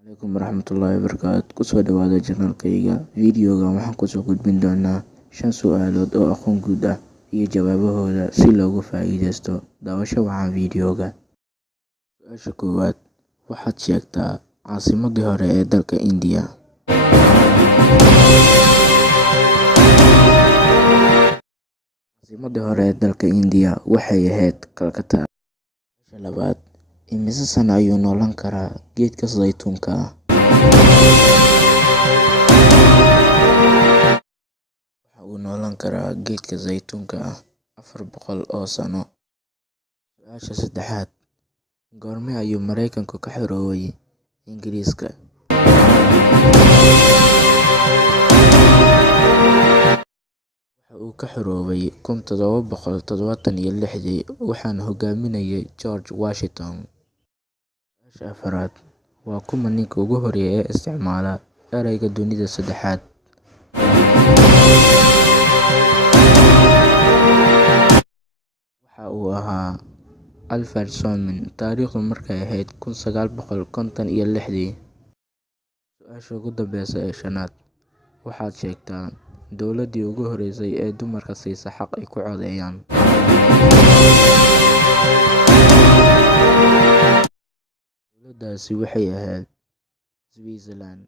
Calaykum waraxmatullaahi wabarakaatu. Kusoo dhawaada janaalkayga. Videogan waxaan kusoo gudbin doonaa 5 su'aalood oo aqoon guud ah iyo jawaabahooda si looga faa'iidaysto. Daawasho wacan videoga. Su'aasha koowaad: waxaad sheegtaa caasimadii hore ee dalka India. Caasimadii hore ee dalka India waxay ahayd Calcutta. Su'aasha labaad: immisa sano ayuu noolaan karaa geedka saytuunka ah? Waxa uu noolaan karaa geedka saytuunka ah 400 oo sano. Su'aasha saddexaad: goorma ayuu Mareykanku ka xoroobay Ingiriiska? Waxa uu ka xoroobay 1776 waxaana hogaaminayay George Washington. Su'aasha afraad: waa kuma ninka ugu horreeyay ee isticmaala erayga dunida saddexaad? Waxa uu ahaa Alfred Somin, taariikhdu markay ahayd 1956. Su'aasha ugu dambeysa ee shanaad: waxaad sheegtaa dowladdii ugu horreysay ee dumarka siisa xaq ay ku codeeyaan. Dowladdaasi waxay ahayd Switzerland.